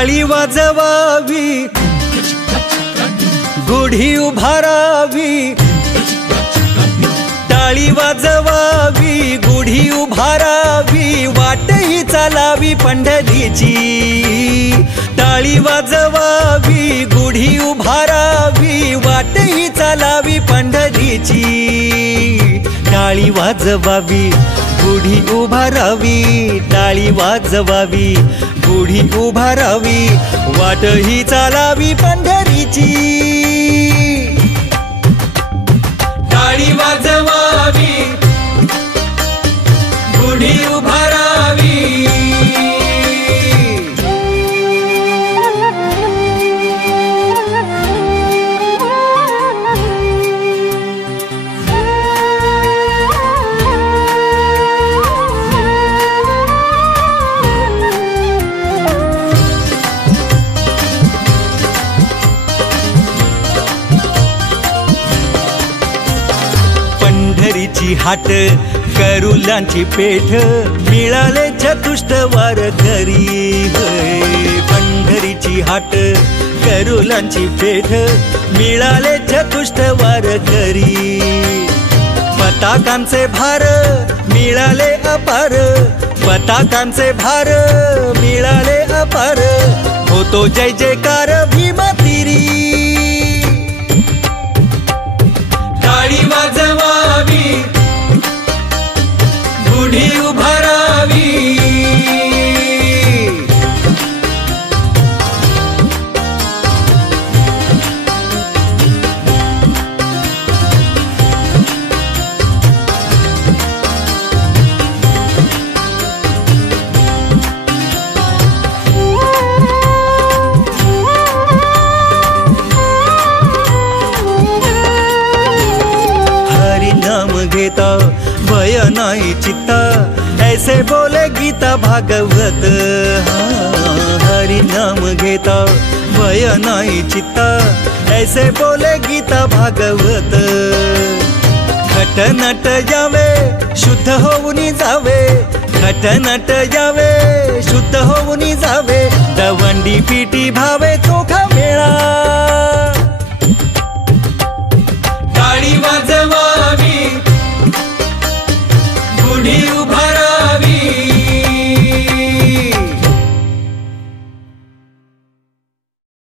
टाळी वाजवावी गुढी उभारावी, टाळी वाजवावी गुढी उभारावी, वाटही चालावी पंढरीची। टाळी वाजवावी गुढी उभारावी, वाटही चालावी पंढरीची। टाळी वाजवावी गुढी उभारावी, टाळी वाजवावी गुढी उभारावी, वाटही चालावी पंढरीची। टाळी वाजवावी गुढी उभारावी। पंढरीची हाट करुलांची पेठ, मिळाले चतुष्टवार घरी। पंढरीची हाट करुलांची पेठ, मिळाले चतुष्टवार घरी। पताकांचे भार मिळाले अपार, पताकांचे भार मिळाले अपार, होतो जय जयकार भीमतीरी। टाळी वाजवावी गुढी उभारावी। घेता भय नाही चित्ता, ऐसे बोले गीता भागवत। हरि नाम घेता भय नाही चित्ता, ऐसे बोले गीता भागवत। खटनट जावे शुद्ध होऊन जावे, खटनट जावे शुद्ध होऊन जावे, दवंडी पीटी भावे चोखा मेळा। टाळी वाजवावी गुढी